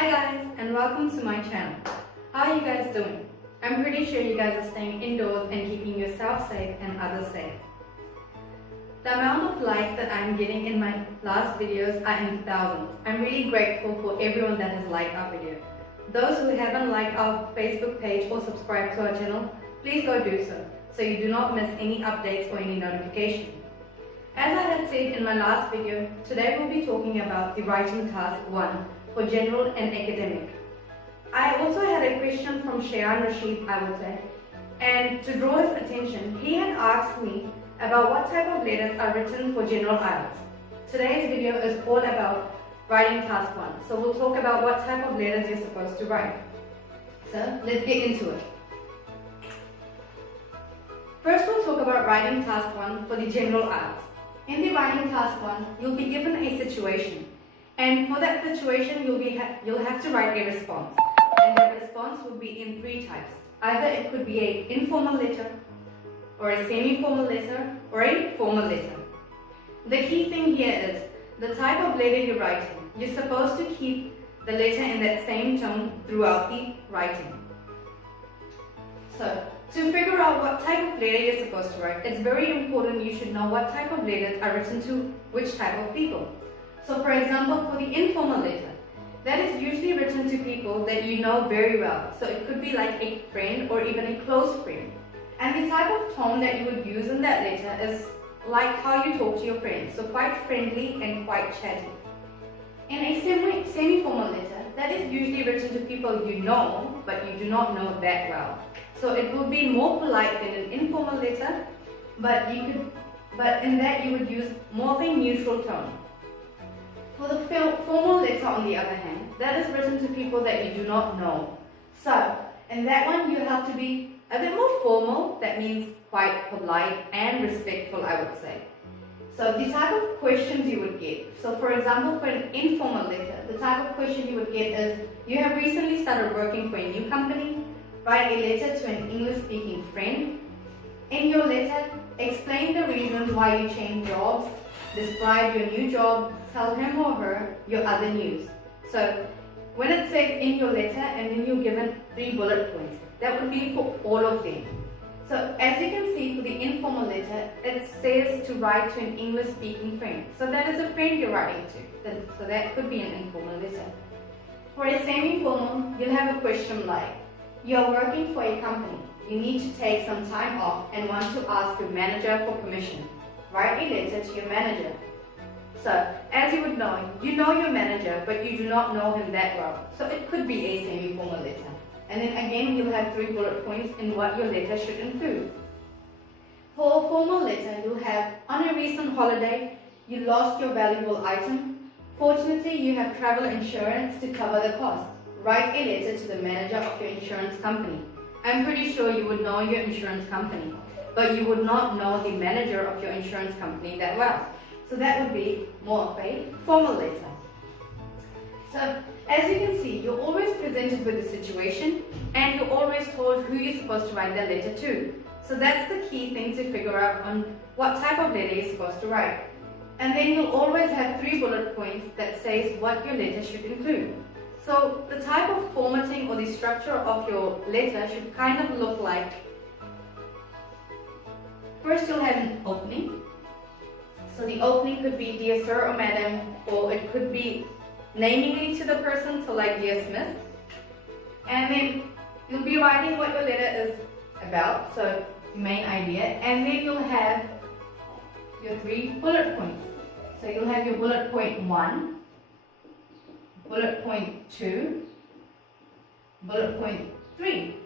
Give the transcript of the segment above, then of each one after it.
Hi guys, and welcome to my channel. How are you guys doing? I'm pretty sure you guys are staying indoors and keeping yourself safe and others safe. The amount of likes that I'm getting in my last videos are in thousands. I'm really grateful for everyone that has liked our video. Those who haven't liked our Facebook page or subscribed to our channel, please go do so you do not miss any updates or any notification. As I had said in my last video, today we'll be talking about the writing task 1 for general and academic. I also had a question from Shayan Rashid, I would say, and to draw his attention, he had asked me about what type of letters are written for general IELTS. Today's video is all about writing task 1, so we'll talk about what type of letters you're supposed to write. So let's get into it. First we'll talk about writing task 1 for the general IELTS. In the writing task 1, you'll be given a situation. And for that situation, you'll have to write a response. And that response will be in three types. Either it could be an informal letter, or a semi-formal letter, or a formal letter. The key thing here is, the type of letter you're writing, you're supposed to keep the letter in that same tone throughout the writing. So, to figure out what type of letter you're supposed to write, it's very important you should know what type of letters are written to which type of people. So for example, for the informal letter, that is usually written to people that you know very well. So it could be like a friend or even a close friend. And the type of tone that you would use in that letter is like how you talk to your friends. So quite friendly and quite chatty. In a semi-formal letter, that is usually written to people you know, but you do not know that well. So it will be more polite than an informal letter, but in that you would use more of a neutral tone. For the formal letter, on the other hand, that is written to people that you do not know. So, in that one, you have to be a bit more formal. That means quite polite and respectful, I would say. So, the type of questions you would get. So, for example, for an informal letter, the type of question you would get is, you have recently started working for a new company. Write a letter to an English-speaking friend. In your letter, explain the reasons why you changed jobs. Describe your new job, tell him or her your other news. So when it says in your letter and then you're given 3 bullet points, that would be for all of them. So as you can see, for the informal letter, it says to write to an English-speaking friend. So that is a friend you're writing to. So that could be an informal letter. For a semi-formal, you'll have a question like, you're working for a company. You need to take some time off and want to ask your manager for permission. Write a letter to your manager. So, as you would know, you know your manager, but you do not know him that well. So it could be a semi-formal letter. And then again, you'll have 3 bullet points in what your letter should include. For a formal letter, you'll have, on a recent holiday, you lost your valuable item. Fortunately, you have travel insurance to cover the cost. Write a letter to the manager of your insurance company. I'm pretty sure you would know your insurance company, but you would not know the manager of your insurance company that well. So that would be more of a formal letter. So as you can see, you're always presented with a situation and you're always told who you're supposed to write that letter to. So that's the key thing to figure out on what type of letter you're supposed to write. And then you'll always have 3 bullet points that says what your letter should include. So the type of formatting or the structure of your letter should kind of look like, first you'll have an opening. So the opening could be Dear Sir or Madam, or it could be namingly to the person, so like Dear Smith. And then you'll be writing what your letter is about, so main idea. And then you'll have your 3 bullet points. So you'll have your bullet point 1, bullet point 2, bullet point 3.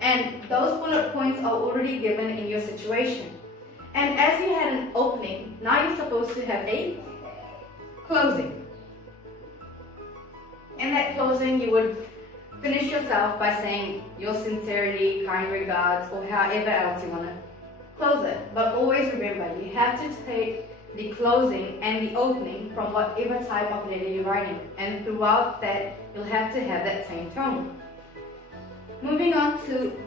And those bullet points are already given in your situation. And as you had an opening, now you're supposed to have a closing. In that closing, you would finish yourself by saying your sincerely, kind regards, or however else you want to close it. But always remember, you have to take the closing and the opening from whatever type of letter you're writing. And throughout that, you'll have to have that same tone. Moving on to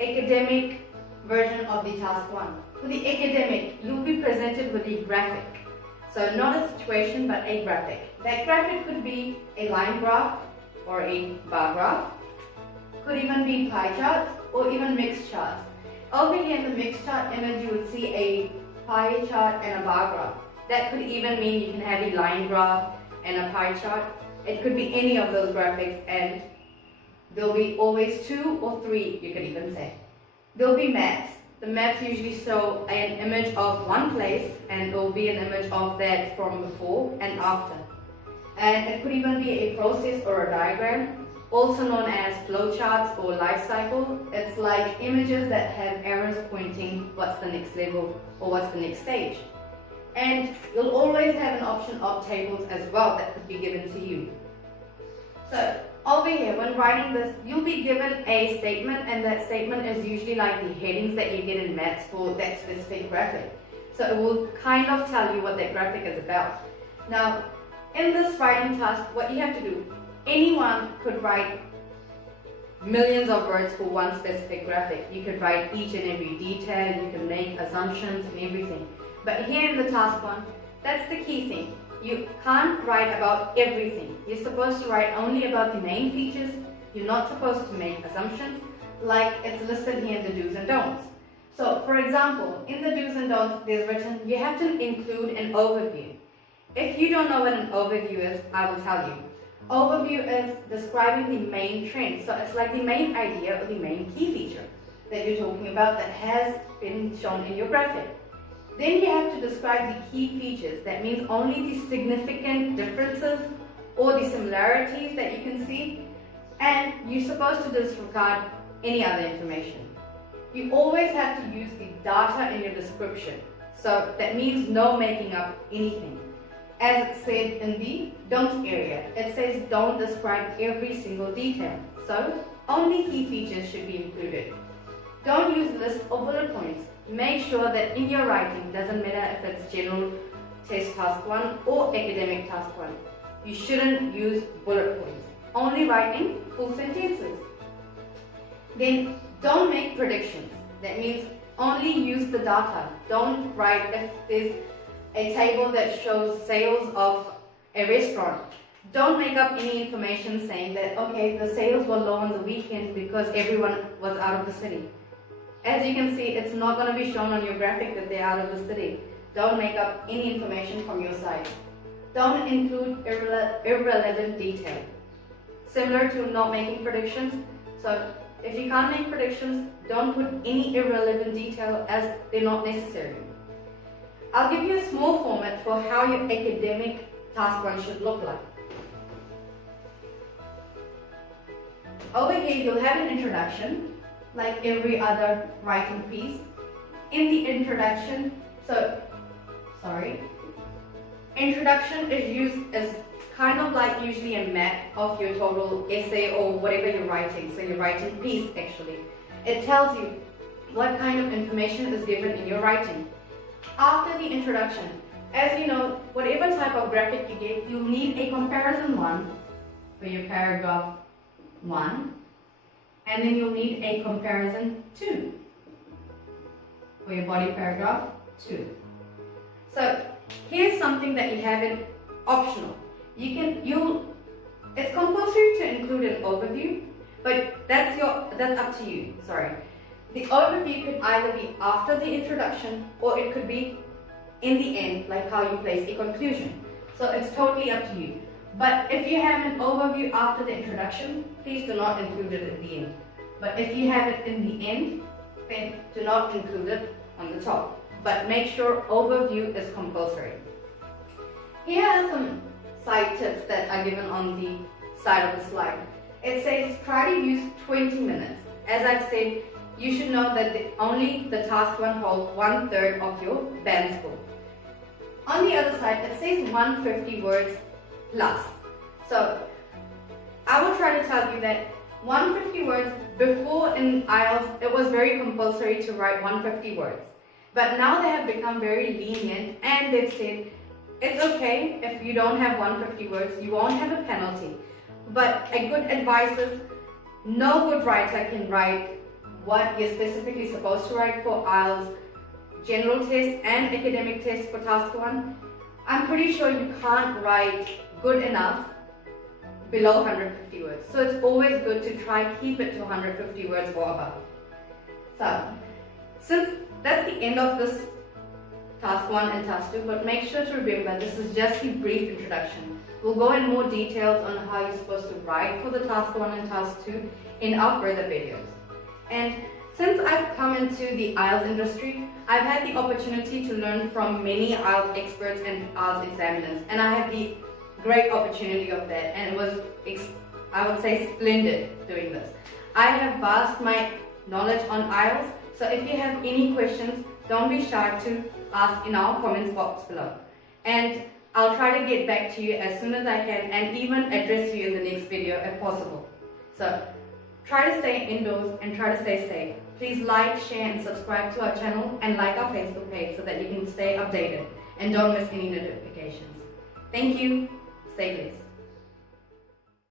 academic version of the task 1. For the academic, you'll be presented with a graphic. So not a situation, but a graphic. That graphic could be a line graph, or a bar graph. Could even be pie charts or even mixed charts. Over here in the mixed chart image, you would see a pie chart and a bar graph. That could even mean you can have a line graph and a pie chart. It could be any of those graphics, and there'll be always 2 or 3, you could even say. There'll be maps. The maps usually show an image of one place, and it will be an image of that from before and after. And it could even be a process or a diagram, also known as flowcharts or life cycle. It's like images that have arrows pointing what's the next level or what's the next stage. And you'll always have an option of tables as well that could be given to you. So over here, when writing this, you'll be given a statement, and that statement is usually like the headings that you get in maths for that specific graphic. So it will kind of tell you what that graphic is about. Now, in this writing task, what you have to do, anyone could write millions of words for one specific graphic. You could write each and every detail, you can make assumptions and everything. But here in the task 1, that's the key thing. You can't write about everything. You're supposed to write only about the main features. You're not supposed to make assumptions like it's listed here in the do's and don'ts. So for example, in the do's and don'ts, there's written you have to include an overview. If you don't know what an overview is, I will tell you. Overview is describing the main trend. So it's like the main idea or the main key feature that you're talking about that has been shown in your graphic. Then you have to describe the key features. That means only the significant differences or the similarities that you can see. And you're supposed to disregard any other information. You always have to use the data in your description. So that means no making up anything. As it said in the don'ts area, it says don't describe every single detail. So only key features should be included. Don't use lists or bullet points. Make sure that in your writing, doesn't matter if it's general test task 1 or academic task 1, you shouldn't use bullet points. Only write in full sentences. Then don't make predictions. That means only use the data. Don't write if there's a table that shows sales of a restaurant. Don't make up any information saying that, okay, the sales were low on the weekend because everyone was out of the city. As you can see, it's not going to be shown on your graphic that they're out of the city. Don't make up any information from your side. Don't include irrelevant detail. Similar to not making predictions. So if you can't make predictions, don't put any irrelevant detail as they're not necessary. I'll give you a small format for how your academic task 1 should look like. Over here, you'll have an introduction, like every other writing piece. In the introduction, introduction is used as kind of like usually a map of your total essay or whatever you're writing. So your writing piece actually. It tells you what kind of information is given in your writing. After the introduction, as you know, whatever type of graphic you get, you'll need a comparison 1 for your paragraph 1. And then you'll need a comparison 2 for your body paragraph 2. So here's something that you have in optional. It's compulsory to include an overview, but that's up to you. Sorry. The overview could either be after the introduction or it could be in the end, like how you place a conclusion. So it's totally up to you. But if you have an overview after the introduction, please do not include it at the end. But if you have it in the end, then do not include it on the top. But make sure overview is compulsory. Here are some side tips that are given on the side of the slide. It says try to use 20 minutes. As I've said, you should know that only the task 1 holds 1/3 of your band score. On the other side, it says 150 words plus. So I will try to tell you that 150 words, before in IELTS, it was very compulsory to write 150 words. But now they have become very lenient and they've said, it's okay if you don't have 150 words, you won't have a penalty. But a good advice is, no good writer can write what you're specifically supposed to write for IELTS general test and academic test for task 1. I'm pretty sure you can't write good enough below 150 words. So it's always good to try keep it to 150 words or above. So, since that's the end of this task 1 and task 2, but make sure to remember this is just a brief introduction. We'll go in more details on how you're supposed to write for the task 1 and task 2 in our further videos. And since I've come into the IELTS industry, I've had the opportunity to learn from many IELTS experts and IELTS examiners, and I had the great opportunity of that, and it was, I would say, splendid doing this. I have vast my knowledge on IELTS, so if you have any questions, don't be shy to ask in our comments box below. And I'll try to get back to you as soon as I can, and even address you in the next video if possible. So try to stay indoors and try to stay safe. Please like, share and subscribe to our channel and like our Facebook page so that you can stay updated and don't miss any notifications. Thank you. Stay blessed.